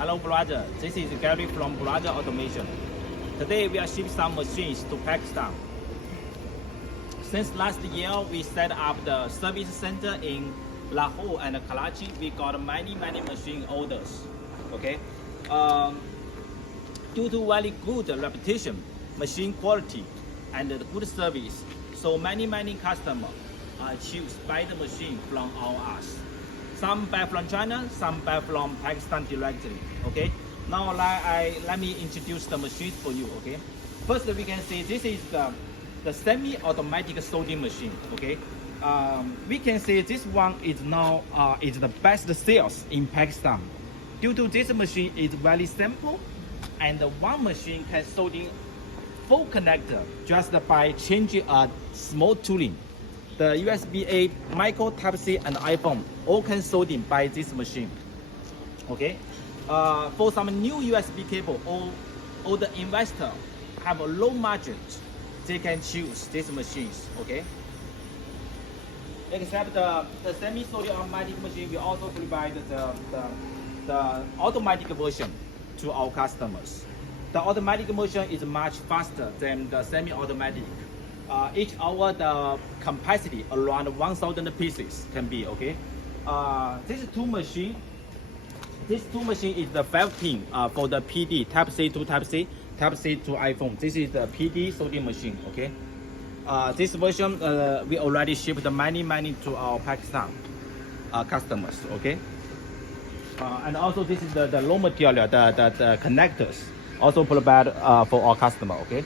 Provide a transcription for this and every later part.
Hello, brother. This is Gary from Brother Automation. Today we are shipping some machines to Pakistan. Since last year, we set up the service center in Lahore and Karachi. We got many machine orders. Okay. Due to very good reputation, machine quality, and the good service, so many customers choose buy the machine from us. Some buy from China, some buy from Pakistan directly. Okay. Now let me introduce the machines for you. Okay. First, we can see this is the semi-automatic soldering machine. Okay. We can say this one is now is the best sales in Pakistan. Due to this machine is very simple, and one machine can solder full connector just by changing a small tooling. The USB-A, micro Type-C, and iPhone all can solder by this machine. Okay. For some new USB cable, or the investor have a low margin, they can choose these machines. Okay. Except the semi-solder automatic machine, we also provide the automatic version to our customers. The automatic version is much faster than the semi-automatic. Each hour the capacity around 1,000 pieces can be. Okay. These two machines is the 5-pin for the PD Type-C to Type-C, Type-C to iPhone. This is the PD soldering machine. Okay. This version we already shipped many to our Pakistan customers. Okay. And also this is the raw material, the connectors also provided for our customer. Okay.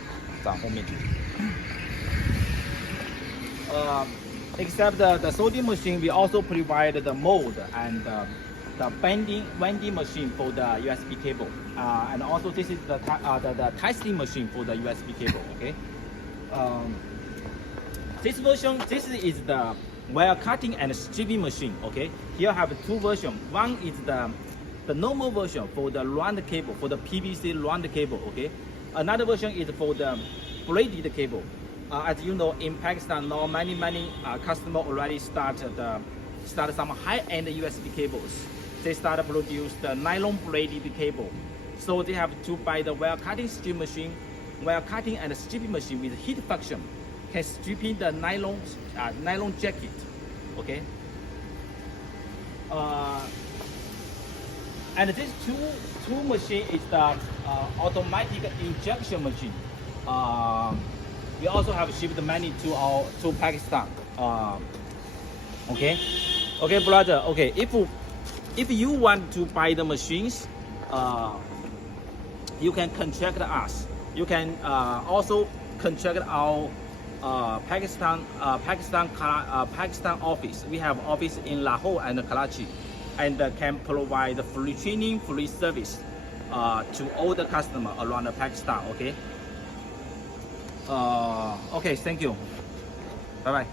Except the soldering machine, we also provide the mold and the bending machine for the USB cable. And also this is the testing machine for the USB cable. Okay. This version, this is the wire cutting and stripping machine. Okay. Here I have two versions. One is the normal version for the round cable, for the PVC round cable. Okay. Another version is for the braided cable. As you know, in Pakistan now many customers already start some high-end USB cables. They start to produce the nylon braided cable. So they have to buy the wire cutting strip machine, wire cutting and stripping machine with heat function, can stripping the nylon jacket. Okay. And this two machine is the automatic injection machine. We also have shipped many to Pakistan. Okay, brother. Okay, if you want to buy the machines, you can contact us. You can also contact our Pakistan office. We have office in Lahore and Karachi, and can provide free training, free service to all the customers around Pakistan. Okay. Okay, thank you. Bye bye.